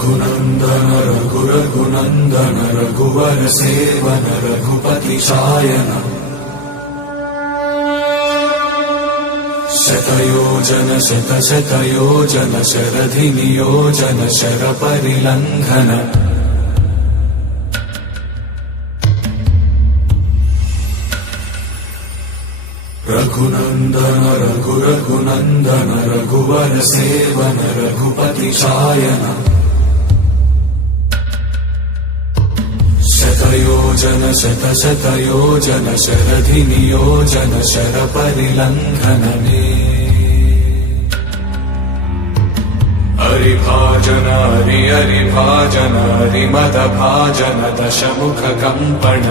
रघुनन्दन रघुरघुनन्दन रघुवर seven Raghupati Shayan शतयोजन शतशतयोजन शरधि नियोजन शरपरिलङ्घन रघुनन्दन रघुरघुनन्दन रघुवर seven Raghupati Shayan शतयोजन शतशतयोजन शरधि नियोजन शरपरिलङ्घन हरिभाजन हरिभाजन हरिमदभाजन दशमुख कम्पण